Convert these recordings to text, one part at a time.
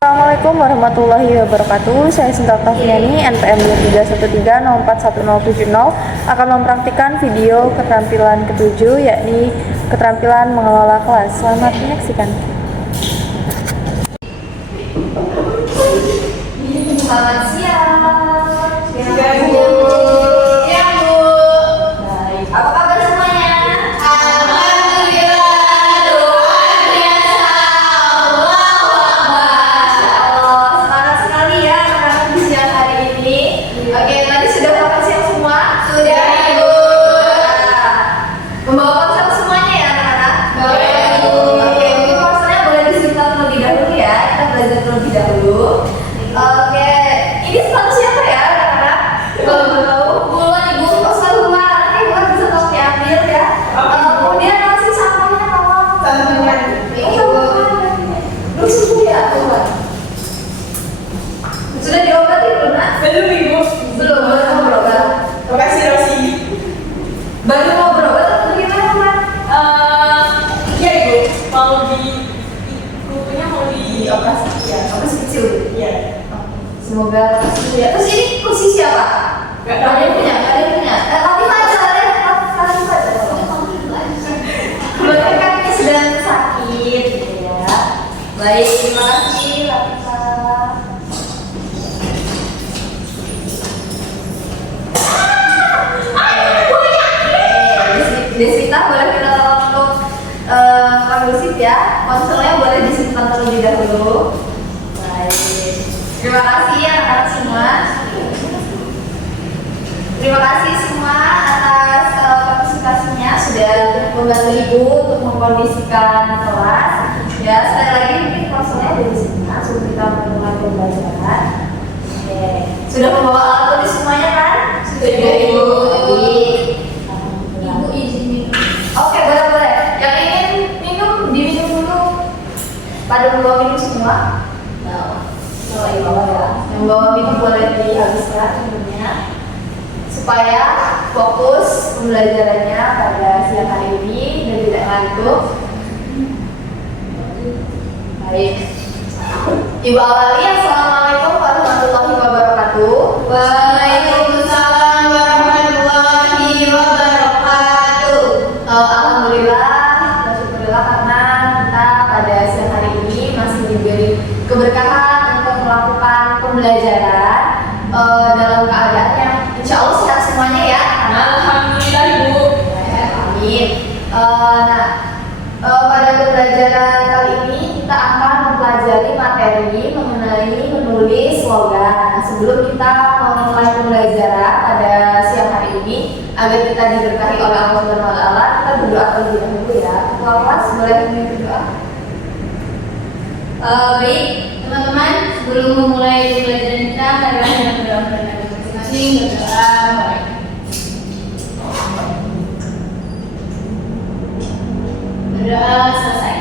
Assalamualaikum warahmatullahi wabarakatuh. Saya Sinta Tafiani, NPM 2313041070 akan mempraktikkan video keterampilan ketujuh, yakni keterampilan mengelola kelas. Selamat menyaksikan. Selamat siang. Siang, Bu. Siang, Bu. Baik. Apa kabar semuanya? Alhamdulillah, doanya Allah, semangat sekali ya anak-anak di siang hari ini. Oke, tadi sudah makan siang semua? Sudah, Ibu. Membawa ponsel semuanya ya anak-anak? Bawa, Ibu. Oke, mungkin ponselnya boleh disimpan terlebih dahulu ya. Kita belajar terlebih dahulu. Oke, ini sepatu siapa ya anak-anak? Kalau mau tahu, bulan Ibu. Oh, sepatu luar. Nanti bukan bisa tolong diambil ya. Kemudian masih sampahnya tolong. Sampahnya. Belum sembuh ya, Tuhan. Sudah diobati belum, Nak? Belum, Ibu. Belum, baru mau berobat. Makasih, Rosi. Baru mau berobat atau gimana, Mak? Iya, Ibu. Mau kukunya mau Di operasi ya, operasi kecil. Iya. Semoga sembuh ya. Terus ini kursi siapa? Nggak Ada tahu. yang punya, ada yang punya. Tapi aja ya, tapi aja. Kebetulan kan ini sedang sakit, gitu ya. Baik, terima kasih, Latifah. Desita boleh kita tolong untuk ambil sip ya. Konselnya boleh disimpan terlebih dahulu. Baik. Terima kasih ya anak-anak semua. Terima kasih semua atas partisipasinya sudah membantu Ibu untuk mengkondisikan kelas. Ya, sekali lagi mungkin konselnya ada di sini sebelum kita mulai pembelajaran. Oke. Sudah membawa alat tulis semuanya kan? Sudah, Ibu. Baik. Ibu izin minum. Oke, boleh. Yang ingin minum, diminum dulu. Pada membawa minum semua? Oh, iya, bawa ya. Yang bawa minum boleh dihabiskan minumnya. Supaya fokus pembelajarannya pada siang hari ini dan tidak ngantuk. Baik. Ibu awali, Assalamualaikum warahmatullahi wabarakatuh. Waalaikumsalam warahmatullahi wabarakatuh. Alhamdulillah, syukurillah karena kita pada siang hari ini masih diberi keberkahan untuk melakukan pembelajaran dalam keadaan yang insya Allah sehat semuanya ya. Alhamdulillah, Ibu. Amin. Pada pembelajaran kali ini kita akan mempelajari materi mengenai menulis slogan. Nah, sebelum kita memulai pembelajaran pada siang hari ini, agar kita diberkahi oleh Allah Subhanahu wa Ta'ala, kita berdoa terlebih dahulu ya. Ketua kelas boleh memimpin berdoa. Baik, teman-teman, sebelum memulai pembelajaran kita, marilah kita berdoa kepada Nabi masing-masing. Berdoa, berdoa selesai.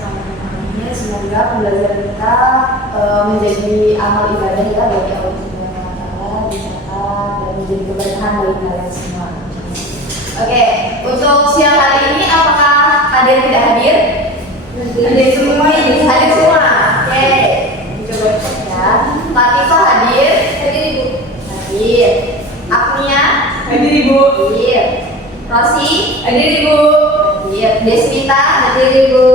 Amin. Semoga pembelajaran kita menjadi amal ibadah kita bagi Allah Subhanahu wa Ta'ala, dicatat dan menjadi keberkahan bagi kalian semua. Oke, untuk siang hari ini apakah hadir tidak hadir? Hadir semua ini. Hadir semua. Oke, coba cek ya. Latifah hadir. Hadir Ibu. Hadir. Agnia. Hadir, Ibu. Hadir. Rosi. Hadir, Ibu. Hadir. Desmita. Hadir Ibu.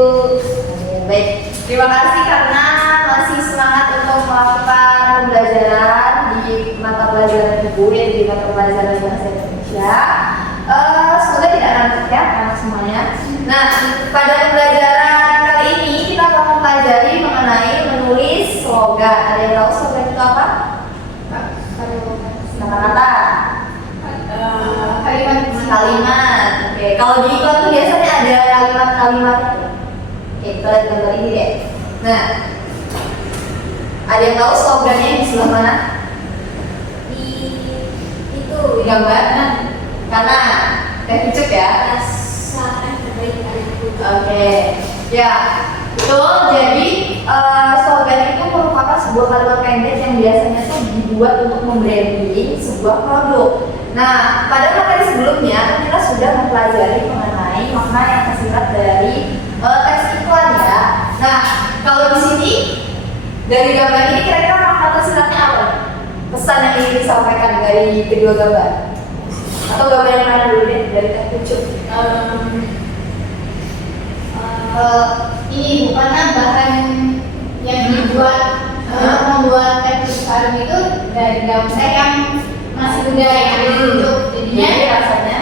Hadir. Baik. Terima kasih karena masih semangat untuk melakukan pembelajaran di mata pelajaran Ibu, yaitu di mata pelajaran bahasa Indonesia. Semoga tidak ngantuk ya anak semuanya. Nah, pada pembelajaran kali ini kita akan mempelajari mengenai menulis slogan. Ada yang tahu slogan itu apa? Kata-kata. Kalimat. Oke. Kalau di iklan tuh biasanya ada kalimat-kalimatnya. Oke, kita lihat gambar ini deh. Nah, ada yang tahu slogannya di sebelah mana? Itu di gambar kanan. Teh Kicuk ya. Oke, ya betul. Jadi slogan itu merupakan sebuah kalimat pendek yang biasanya tuh dibuat untuk membranding sebuah produk. Nah, pada materi sebelumnya kita sudah mempelajari mengenai makna yang tersirat dari teks iklan ya. Nah, Dari gambar ini kira-kira makna tersiratnya apa nih? Pesan yang ingin disampaikan dari kedua gambar? Atau gambar yang mana dulu deh dari teh pucuk? Ini bukannya bahan yang dibuat membuat teh pucuk harum itu dari daun teh yang masih muda yang ada di pucuk. Jadinya rasanya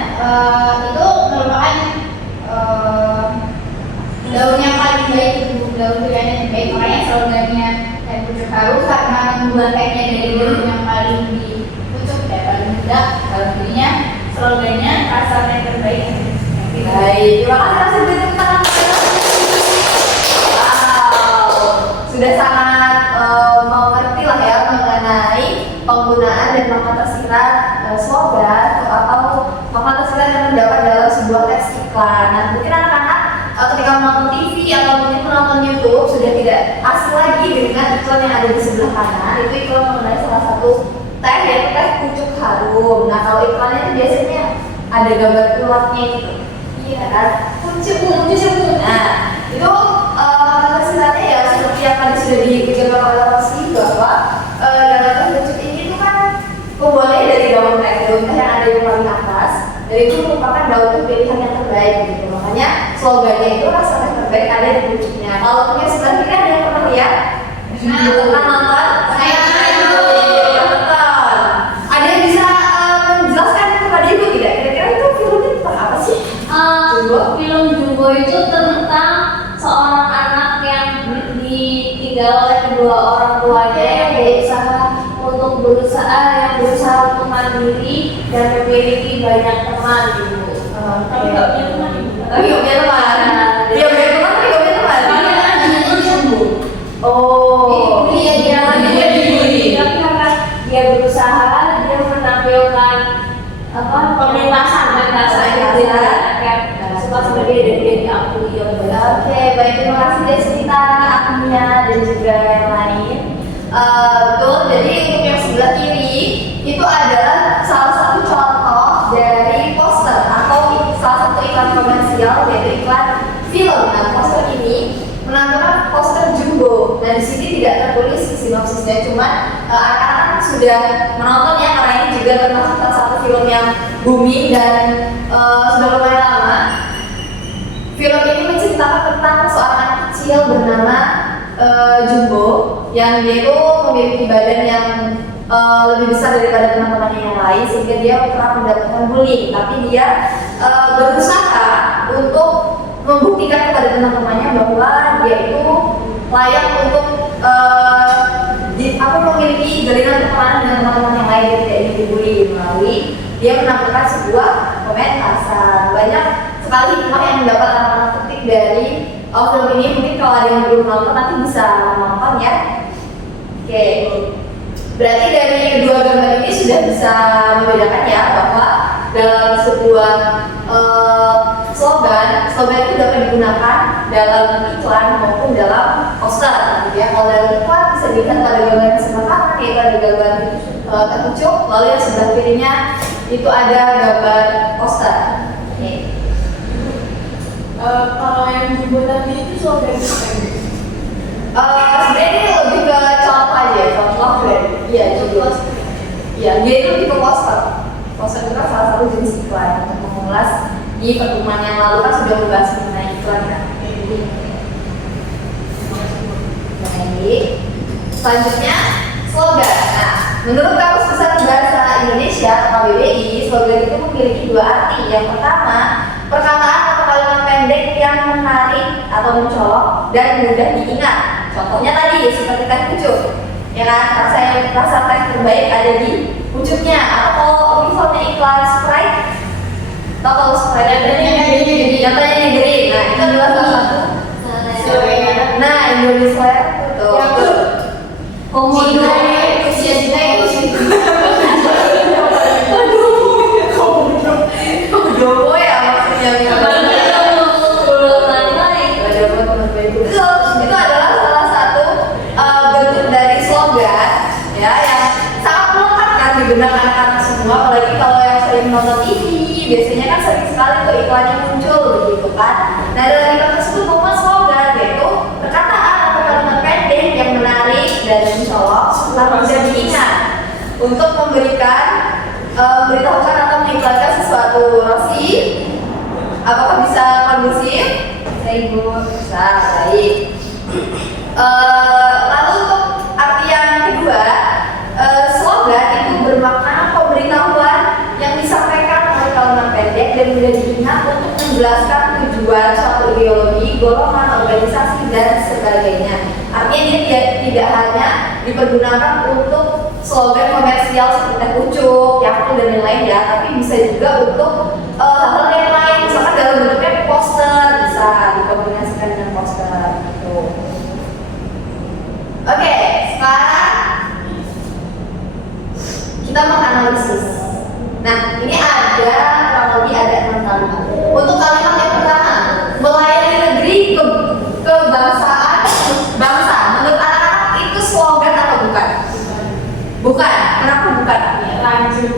itu merupakan daun yang paling baik, daun durian yang baik. Makanya slogannya teh pucuk harum karena membuat tehnya dari daun yang paling di pucuk ya, paling muda. Kalau jadinya slogannya rasa teh terbaik. baik, terima kasih kasih beri tepuk tangan. Wow, sudah sangat mengerti lah ya mengenai penggunaan dan makna tersirat slogan atau makna tersirat yang terdapat dalam sebuah teks iklan. Nah, mungkin anak-anak ketika menonton TV atau mungkin menonton YouTube sudah tidak asing lagi dengan iklan yang ada di sebelah kanan. Itu iklan mengenai salah satu teh yaitu teh pucuk harum. Nah, kalau iklannya itu biasanya ada gambar ulatnya gitu. Iya kan? Pucuk. Nah, itu makna tersiratnya ya seperti yang tadi sudah digambarkan oleh Rosi bahwa dalam teh pucuk ini itu kan pembuatannya dari daun teh yang ada di paling atas. Dan itu merupakan daun pilihan yang terbaik gitu. Makanya slogannya itu rasa teh terbaik ada di pucuknya. Kalau punya sebelah kiri ada yang pernah lihat? Pernah nonton? Saya nonton. Ada yang bisa menjelaskan kepada ibu tidak? Kira-kira itu filmnya tentang apa sih? Jumbo? film Jumbo itu tentang seorang anak yang ditinggal oleh kedua orang tuanya yang berusaha untuk mandiri dan memiliki banyak teman gitu. Tapi nggak punya teman ibu. Tapi nggak punya teman. Dia punya teman tapi nggak punya teman. Karena Jumbo. Oh. Dia dibully. Tapi karena dia berusaha, dia menampilkan pementasan gitu ya. Suka sama dia dan dia diakui oleh banyak. Oke, baik, terima kasih Desmita, Agnia, dan juga yang lain. Betul, jadi untuk yang sebelah kiri itu adalah salah satu contoh dari poster atau salah satu iklan komersial yaitu iklan film. Nah, poster ini menampilkan poster Jumbo. Dan di sini tidak tertulis sinopsisnya, cuma anak-anak sudah menonton ya karena ini juga termasuk salah satu film yang booming dan sudah lumayan lama. Film ini menceritakan tentang seorang anak kecil bernama Jumbo yang dia itu memiliki badan yang lebih besar daripada teman-temannya yang lain sehingga dia kerap mendapatkan bullying. Tapi dia berusaha untuk membuktikan kepada teman-temannya bahwa dia itu layak untuk memiliki jalinan pertemanan dengan teman-teman yang lain yang tidak ingin dibully melalui dia menampilkan sebuah pementasan. Banyak sekali hikmah yang mendapat anak-anak petik dari film ini. Mungkin kalau ada yang belum nonton nanti bisa nonton ya. Oke, berarti dari kedua gambar ini sudah bisa membedakan ya bahwa dalam sebuah slogan itu dapat digunakan dalam iklan maupun dalam poster gitu ya. Kalau dalam iklan bisa dilihat pada gambar yang sebelah kanan yaitu ada gambar teh pucuk, lalu yang sebelah kirinya itu ada gambar poster. Oke. Kalau yang Jumbo tadi itu slogan Sebenarnya ini lebih ke contoh aja, contoh brand. Iya, juga. Iya, dia itu lebih ke poster. Poster itu kan salah satu jenis iklan. Untuk mengulas di pertemuan yang lalu kan sudah membahas mengenai iklan kan. Baik. Selanjutnya slogan. Nah, menurut Kamus Besar Bahasa Indonesia KBBI, slogan itu memiliki dua arti. Yang pertama, perkataan atau kalimat pendek yang menarik atau mencolok dan mudah diingat. Contohnya tadi seperti teh pucuk, ya kan? Rasa teh terbaik ada di pucuknya. Atau misalnya iklan Sprite, atau kalau Sprite ada yang green. Nah, itu adalah salah satu. Nah, Indonesia itu Komodo usia kita itu Komodo ya maksudnya. Itu adalah salah satu bentuk dari slogan ya yang sangat melekat kan di benak anak-anak semua. Apalagi kalau yang sering nonton TV, biasanya kan sering sekali tuh iklannya muncul begitu kan. Nah, dalam iklan tersebut membuat slogan yaitu perkataan atau kalimat pendek yang menarik untuk memberikan beritahukan atau mengiklankan sesuatu. Rosi, apakah bisa kondusif? Ibu. Bisa, baik. Lalu untuk arti yang kedua, slogan itu bermakna pemberitahuan yang disampaikan oleh kalimat pendek dan mudah diingat untuk menjelaskan tujuan suatu ideologi, golongan, organisasi, dan sebagainya. Artinya dia tidak hanya dipergunakan untuk slogan komersial seperti Ucup, Yakult, dan yang lain ya, tapi bisa juga untuk hal-hal yang lain, misalkan dalam bentuknya poster, bisa dikombinasikan dengan poster gitu. Oke, sekarang kita menganalisis. Nah, ini ada kurang lebih ada 6 kalimat. Untuk kalimat yang pertama, melayani negeri kebangsaan bangsa. Menurut anak-anak itu slogan atau bukan? Bukan. Kenapa bukan? Lanjut.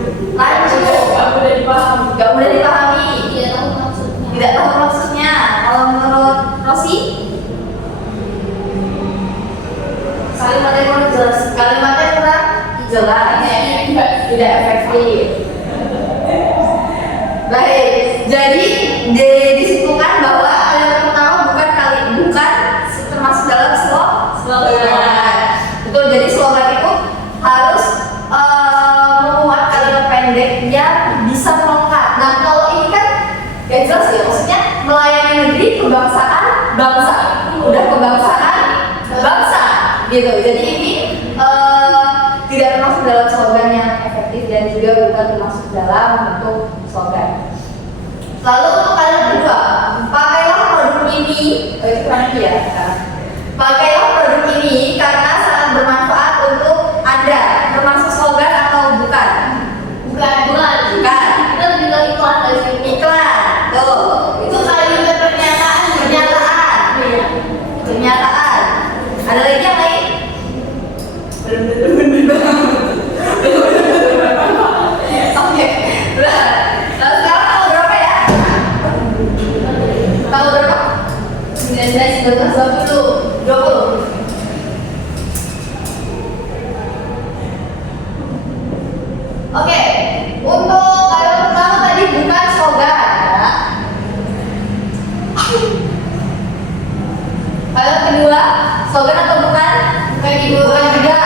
Gak mudah dipahami. Tidak tahu maksudnya. Tidak tahu maksudnya. Kalau menurut Rosi, kalimatnya kurang jelas. Kalimatnya kurang jelas. Tidak efektif. Baik. Jadi disimpulkan bahwa kalimat pertama bukan termasuk dalam slogan. Betul. Jadi slogan itu harus memuat kalimat pendek yang bisa melengkap. Nah, kalau ini kan gak jelas ya, maksudnya melayani negeri kebangsaan bangsa. Udah kebangsaan bangsa gitu. Jadi ini tidak termasuk dalam slogan yang efektif dan juga bukan termasuk dalam bentuk slogan. Lalu untuk kalimat kedua, pakailah produk ini, itu kurang ya. Pakailah produk ini karena sangat bermanfaat untuk Anda. Termasuk slogan atau bukan? Bukan. Kita juga iklan dari sini. Iklan. Tuh, itu kalimat pernyataan. Pernyataan. Ada lagi yang lain? Oke. Nah, sekarang tahu berapa ya? Tahu berapa? 19, 20. Oke, untuk kalimat pertama tadi bukan slogan ya. Kalimat kedua, slogan atau bukan? Bukan juga.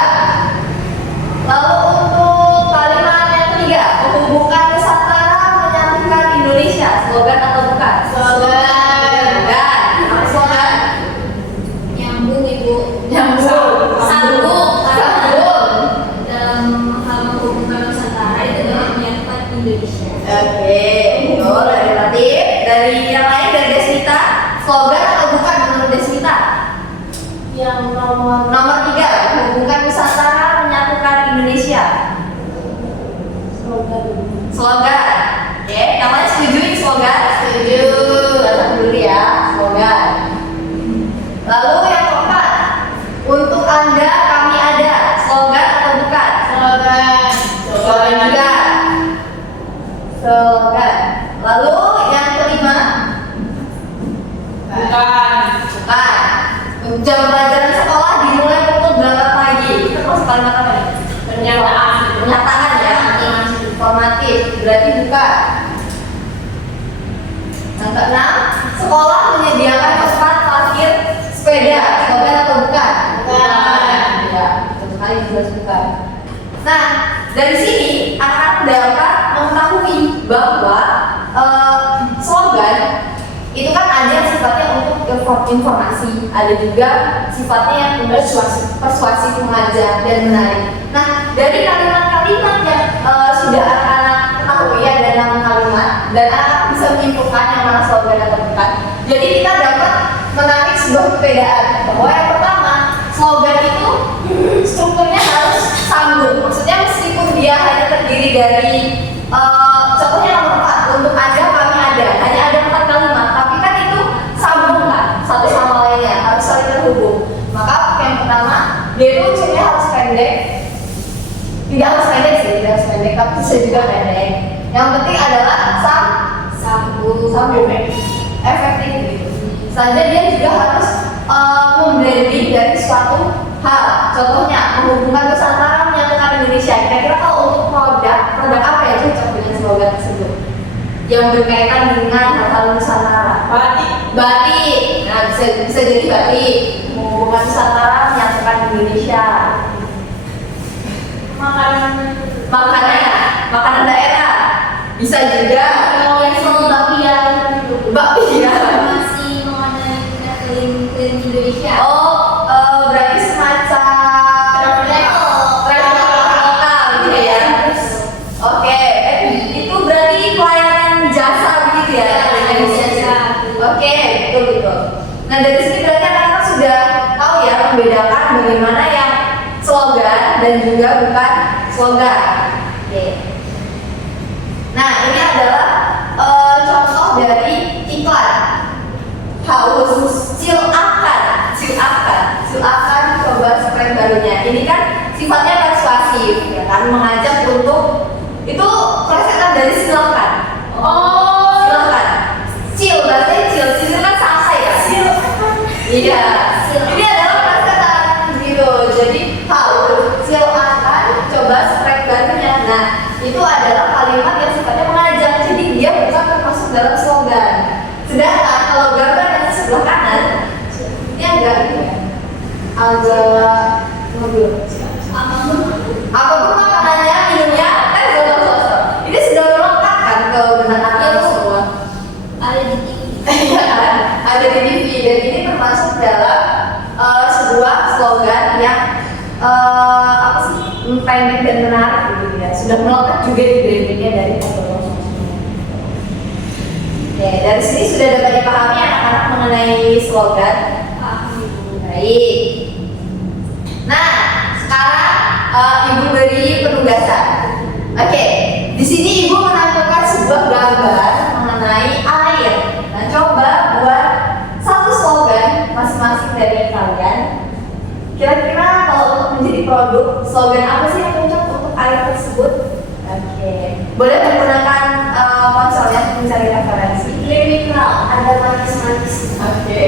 Lalu untuk kalimat yang ketiga, menghubungkan Nusantara menyatukan Indonesia, slogan atau bukan? Slogan. Apa slogan? Nyambung Ibu. Nyambung. Sambung. Sambung. Dalam hal menghubungkan Nusantara itu banyak menyatukan Indonesia. Oke, betul. Relatif. Dari yang lain, dari Deswita, slogan atau bukan menurut Deswita? Yang nomor 3, menghubungkan Nusantara menyatukan Indonesia. Slogan. Oke, namanya setuju ini slogan? Setuju. Datang dulu ya, slogan. Lalu yang keempat, untuk Anda kami ada, slogan atau bukan? slogan. Slogan juga. Slogan. Lalu yang kelima, Bukan. jam pelajaran sekolah dimulai pukul 8 pagi. Itu termasuk kalimat apa nih? Pernyataan ya. Informatif. Berarti bukan. Yang keenam, sekolah menyediakan tempat parkir sepeda. Slogan atau bukan? Bukan. Ya, betul sekali, jelas bukan. Nah, dari sini akan dapat mengetahui bahwa slogan itu kan ada yang sifatnya untuk informasi, ada juga sifatnya yang persuasif, mengajak dan menarik. Nah, dari kalimat-kalimat yang sudah anak-anak ketahui ya, ada 6 kalimat dan anak bisa menyimpulkan yang mana slogan atau bukan. Jadi kita dapat menarik sebuah perbedaan bahwa yang pertama, slogan itu strukturnya harus sambung. Maksudnya meskipun dia hanya terdiri dari contohnya nomor 4, untuk Anda kami ada, hanya ada 4 kalimat, tapi kan itu sambung kan satu sama lainnya, harus saling terhubung. Maka yang pertama, dia itu unsurnya harus pendek. Tidak harus pendek sih, tidak harus pendek, tapi bisa juga pendek. Yang penting adalah sambung, efektif gitu. Saja dia juga harus memblending dari suatu hal. Contohnya menghubungkan Nusantara menyatukan Indonesia. Kira-kira kalau yang berkaitan dengan hal-hal Nusantara. Batik. Nah, bisa jadi batik. Menghubungkan Nusantara menyatukan Indonesia. Makanan daerah. Bisa juga level bakpia bakpia. masih mengenai keliling Indonesia. Oh, berarti semacam travel lokal gitu ya. Oke, itu berarti pelayanan jasa begitu ya? Jasa. Oke, betul. Nah, dari sini berarti anak-anak sudah tahu ya membedakan bagaimana yang slogan dan juga bukan slogan. Oke. Nah, ini adalah contoh dari iklan. Haus, silakan coba spray barunya. Ini kan sifatnya persuasif, ya kan, mengajak untuk itu plesetan dari silakan. Silakan. Bahasanya itu kan selesai ya. Iya. Ini adalah plesetan gitu. Jadi haus, silakan coba spray barunya. Nah, itu adalah kalimat yang sifatnya mengajak. Jadi dia bukan termasuk dalam slogan. Sedangkan kalau gambar yang sebelah kanan, ini agak mobil. Apapun makanannya, minumnya, ini sudah melengkap kan ke benak anak semua. Ada di TV. Iya kan? Ada di TV dan ini termasuk dalam sebuah slogan yang pendek dan menarik gitu ya. Sudah melekat juga di brandingnya dari Foto. Oke, dari sini sudah dapat dipahami anak-anak mengenai slogan. Baik. Nah, sekarang ibu beri penugasan. Oke, di sini ibu menampilkan sebuah gambar mengenai air. Nah, coba buat satu slogan masing-masing dari kalian. Kira-kira kalau untuk menjadi produk, slogan apa sih yang cocok untuk air tersebut? Oke, boleh menggunakan ponselnya untuk mencari referensi. Kriminal, ada manis-manis. Oke,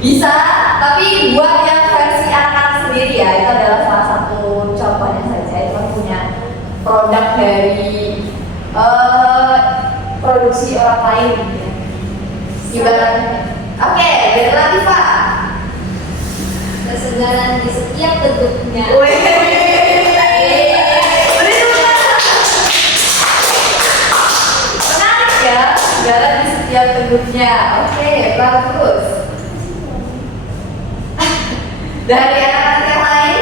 bisa, tapi buat yang versi anak-anak sendiri ya, itu adalah salah satu contohnya saja. Itu punya produk dari produksi orang lain gitu ya. Ibaratnya. Oke, dari Latifah. Kesegaran di setiap bentuknya. Menarik ya, segala di setiap bentuknya. Oke, bagus. Dari anak-anak yang lain,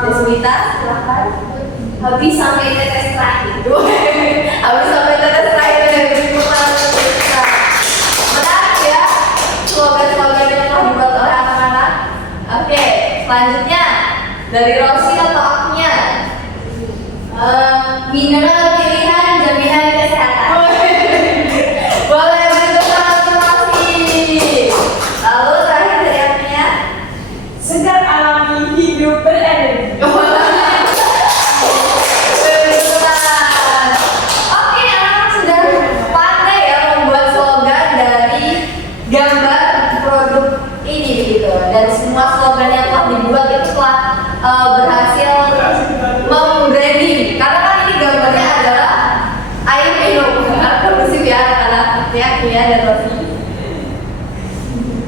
Deswita, silahkan. Habis sampai tetes terakhir. Habis sampai tetes terakhir dari lingkungan kita. Menarik ya, slogan-slogan yang telah dibuat oleh anak-anak. Oke, selanjutnya dari Rosi atau Aknya. Mineral pilihan jaminan kesehatan. Boleh bertukar informasi. Lalu terakhir dari Aknya. Segar alami hidup berenergi. Oke, anak-anak sudah pandai ya membuat slogan dari gambar produk ini gitu. Dan semua slogan yang telah dibuat itu telah berhasil membranding. Karena kan ini gambarnya adalah air minum. Kondusif ya anak-anak ya dan Rosi.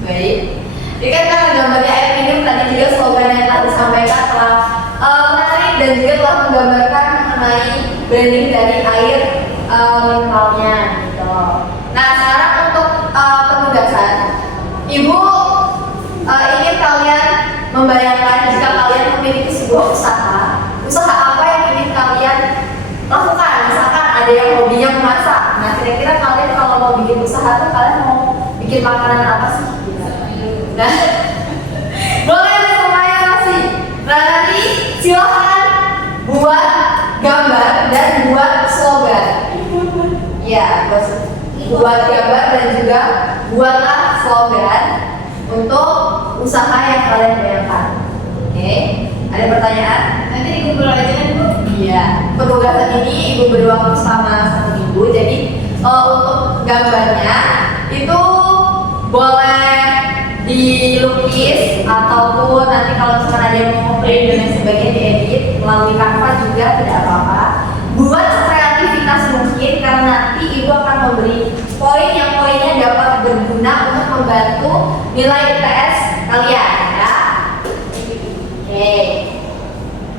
Baik. Ini kan karena gambarnya air minum, tadi juga slogan yang telah disampaikan telah menarik dan juga telah menggambarkan mengenai branding dari air mineralnya gitu. Nah, sekarang untuk penugasan, Ibu ingin kalian membayangkan jika kalian memiliki sebuah usaha apa yang ingin kalian lakukan. Misalkan ada yang hobinya memasak. Nah, kira-kira kalian kalau mau bikin usaha tuh kalian mau bikin makanan apa sih? Nah, boleh berkomunikasi. Nah, nanti silahkan buat gambar dan buat slogan. Ya, buat gambar dan juga buatlah slogan untuk usaha yang kalian bayangkan. Oke, ada pertanyaan? Nanti dikumpul aja kan Bu? Iya, penugasan ini Ibu beri waktu selama 1 minggu. Jadi untuk gambarnya itu boleh dilukis ataupun nanti kalau misalkan ada yang mau print dan sebagainya diedit melalui Canva juga tidak apa-apa. Buat kreativitas mungkin membantu nilai IPS kalian ya. Oke.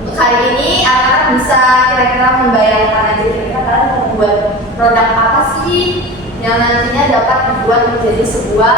Untuk hari ini anak-anak bisa kira-kira membayangkan aja kira-kira kalian membuat produk apa sih yang nantinya dapat dibuat menjadi sebuah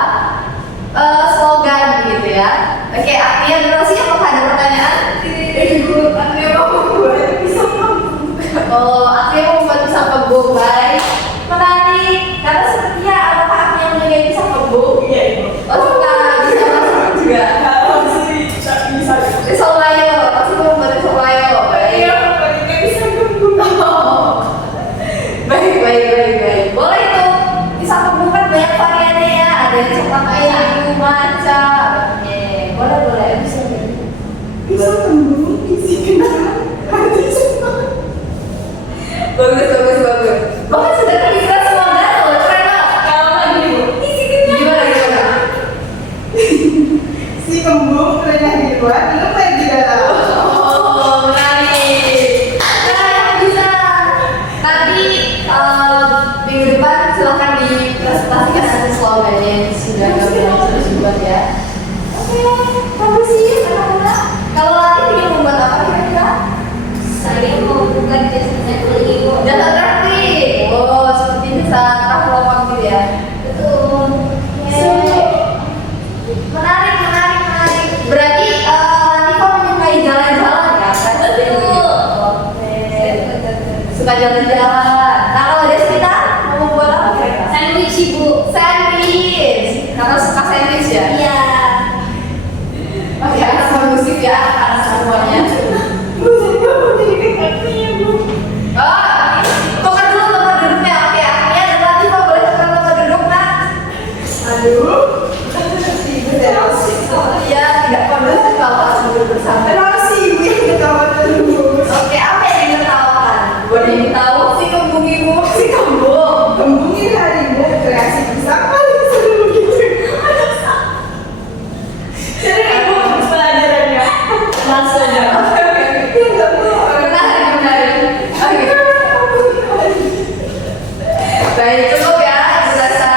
slogan gitu ya. Oke, Artia dulu sih, apakah ada pertanyaan? Ibu, Artia mau membuat pisang kembung. Oh, Artia mau membuat pisang kembung, baik. Menarik, karena sepertinya apakah Artia menyukai pisang kembung? Iya, Ibu. Oh, suka bisa masak juga. Kalau sih tak bisa. Pisang layo, pasti mau membuat pisang layo. Iya, pakai pisang kembung. Oh. Baik. Boleh tuh. Pisang kembung kan banyak variannya ya. Ada yang coklat ayu, matcha. Oke, boleh. Bisa jadi. Pisang kembung isi kenal hati semua. Bagus. Bahkan sudah terlihat semua loh, keren banget. Kalau lagi Ibu, isi kenal. Gimana? Si kembung renyah di luar, lembek di dalam. Oh, menarik. Nah, yang bisa. Nanti minggu depan silakan dipresentasikan nanti slogannya yang sudah kami buat ya. Oke, bagus sih anak-anak. Kalau nanti ingin membuat apa kira-kira? Saya mau buka jasanya dulu Ibu. Data traffic. Oh, seperti bisa travelogue gitu ya. Betul. Menarik. Berarti nanti kau menyukai jalan-jalan ya? Betul. Oke. Suka jalan-jalan. Nah, kalau ada sekitar mau membuat apa kira-kira? Sandwich Ibu. Sandwich. Karena suka sandwich ya? Iya. Oke, anak kondusif ya, anak semuanya. Musik kamu jadi kekasihnya, Bu. Oh, tukar dulu tempat duduknya. Oke, akhirnya dan nanti kau boleh tukar tempat duduk, nak. Aduh. Ibu terasik. Ya, tidak kondusif kalau harus duduk bersama. Terasik Ibu yang ketawa terus. Oke, apa yang ditertawakan? Boleh tahu si kembung ibu, si kembung. Kembungin harimu kreasi pisang paling seru gitu. Jadi Ibu harus pelajarannya langsung aja. Baik, cukup ya, Ibu Rasa.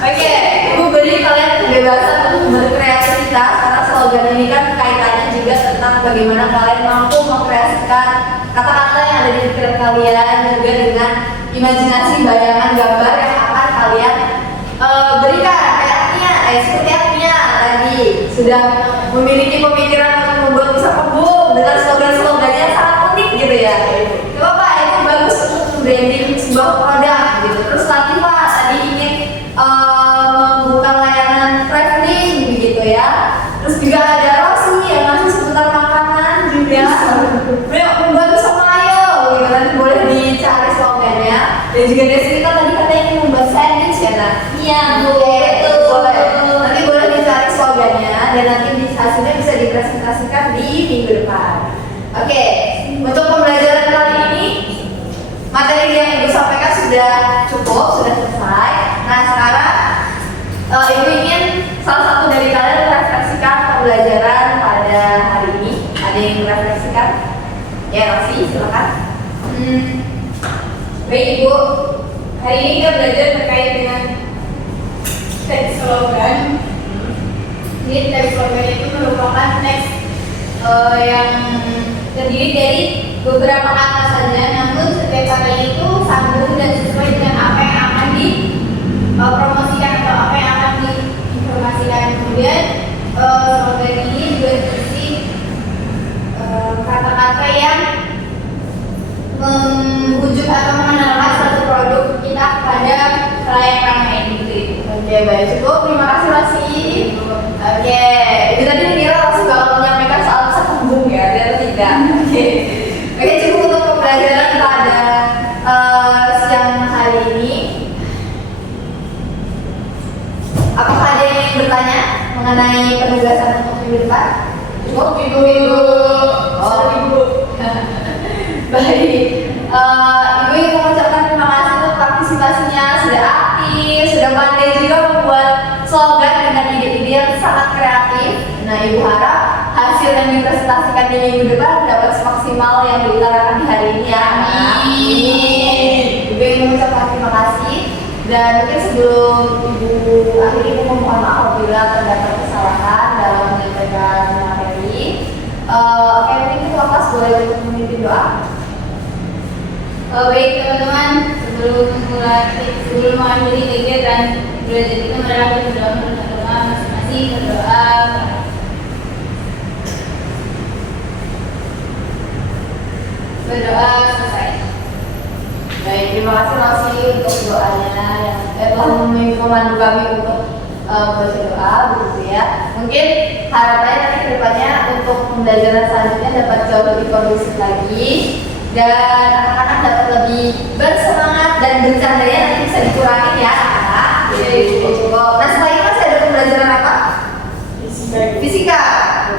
Oke, Ibu beri kalian kebebasan untuk berkreativitas karena slogan ini kan kaitannya juga tentang bagaimana kalian mampu mengkreasikan kata-kata yang ada di pikiran kalian juga dengan imajinasi bayangan gambar yang akan kalian berikan kayak seperti Artia tadi sudah memiliki pemikiran untuk membuat pisang kembung dengan slogan-slogannya yang sangat unik gitu ya. Gak apa-apa, itu bagus untuk branding sebuah produk gitu. Terus Latifa tadi ingin membuka layanan traveling begitu ya. Terus juga ada Rosi yang masih seputar makanan juga. Beliau membuat pisang layo gitu, nanti boleh dicari slogannya. Dan juga Desrita tadi katanya ingin membuat sandwich ya, nak. Iya, Bu. Itu boleh. Nanti boleh dicari slogannya dan nanti hasilnya bisa dipresentasikan di minggu depan. Oke, untuk pembelajaran kali ini materi yang Ibu sampaikan sudah cukup, sudah selesai. Nah, sekarang Ibu ingin salah satu dari kalian merefleksikan pembelajaran pada hari ini. Ada yang merefleksikan? Ya, Rosi, silakan. Baik Ibu, hari ini kita belajar terkait dengan teks slogan. Jadi teks slogan itu merupakan teks yang terdiri dari beberapa kata saja, namun setiap katanya itu sambung dan sesuai dengan apa yang akan dipromosikan atau apa yang akan diinformasikan. Kemudian slogan ini juga berisi kata-kata yang membujuk atau mengenalkan suatu produk kita kepada klien ramai gitu. Oke, baik, cukup. Terima kasih, Rosi. Oke, itu tadi mengira Rosi bakal menyampaikan soal pisang kembung ya, ternyata tidak. Oke, cukup untuk pembelajaran pada siang hari ini. Apakah ada yang ingin bertanya mengenai penugasan untuk minggu depan? Cukup, Ibu. Oh, Ibu. Baik. Ibu ingin mengucapkan terima kasih untuk partisipasinya, sudah aktif, sudah pandai juga membuat slogan dengan ide-ide yang sangat kreatif. Nah, Ibu harap hasil yang dipresentasikan di minggu depan dapat semaksimal yang diutarakan di hari ini ya. Amin. Ibu ingin mengucapkan terima kasih dan mungkin sebelum Ibu akhiri, Ibu mohon maaf apabila terdapat kesalahan dalam menyampaikan materi. Oke, mungkin ketua kelas boleh untuk memimpin doa. Baik teman-teman, sebelum mengakhiri kegiatan belajar kita, marilah kita berdoa masing-masing, berdoa. Berdoa selesai. Baik, terima kasih masih untuk doanya yang telah memandu kami untuk baca doa begitu ya. Mungkin harapannya nanti kedepannya untuk pembelajaran selanjutnya dapat jauh lebih kondusif lagi dan anak-anak dapat lebih bersemangat dan bercandanya nanti bisa dikurangin ya anak-anak. Nah setelah itu masih ada pembelajaran apa? Fisika.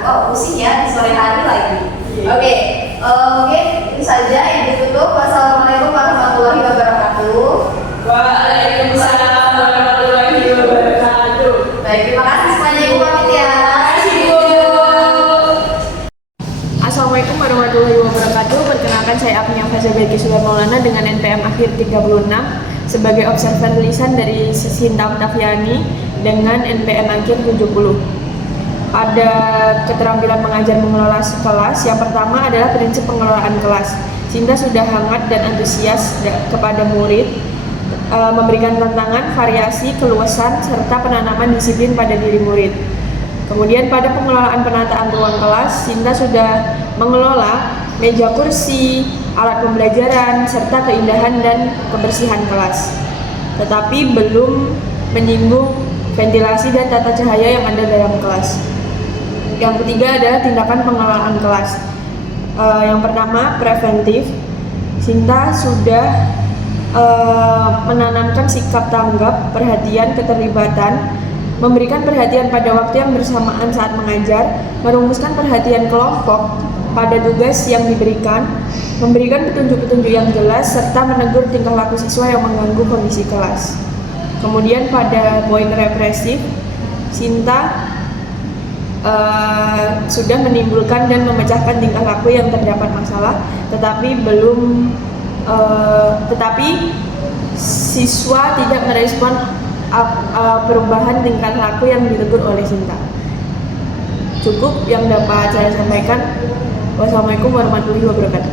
Oh pusing ya di sore hari lagi. Oke. Mungkin itu saja yang ditutup. Wassalamualaikum warahmatullahi wabarakatuh. Waalaikumsalam warahmatullahi wabarakatuh. Baik, terima kasih semuanya. Ibu pamit ya. Assalamualaikum warahmatullahi wabarakatuh. Perkenalkan saya Apnia Faza Belkisulah Maulana dengan NPM akhir 36 sebagai observer lisan dari Sinta Octaviani dengan NPM akhir 70. Pada keterampilan mengajar mengelola kelas, yang pertama adalah prinsip pengelolaan kelas. Sinta sudah hangat dan antusias kepada murid, memberikan tantangan, variasi, keluasan, serta penanaman disiplin pada diri murid. Kemudian pada pengelolaan penataan ruang kelas, Sinta sudah mengelola meja kursi, alat pembelajaran, serta keindahan dan kebersihan kelas. Tetapi belum menyinggung ventilasi dan tata cahaya yang ada dalam kelas. Yang ketiga adalah tindakan pengelolaan kelas. Yang pertama, preventif. Sinta sudah menanamkan sikap tanggap, perhatian, keterlibatan, memberikan perhatian pada waktu yang bersamaan saat mengajar, merumuskan perhatian kelompok pada tugas yang diberikan, memberikan petunjuk-petunjuk yang jelas, serta menegur tingkah laku siswa yang mengganggu kondisi kelas. Kemudian pada poin represif, Sinta sudah menimbulkan dan memecahkan tingkah laku yang terdapat masalah, tetapi siswa tidak merespon perubahan tingkah laku yang ditegur oleh Sinta. Cukup yang dapat saya sampaikan. Wassalamualaikum warahmatullahi wabarakatuh.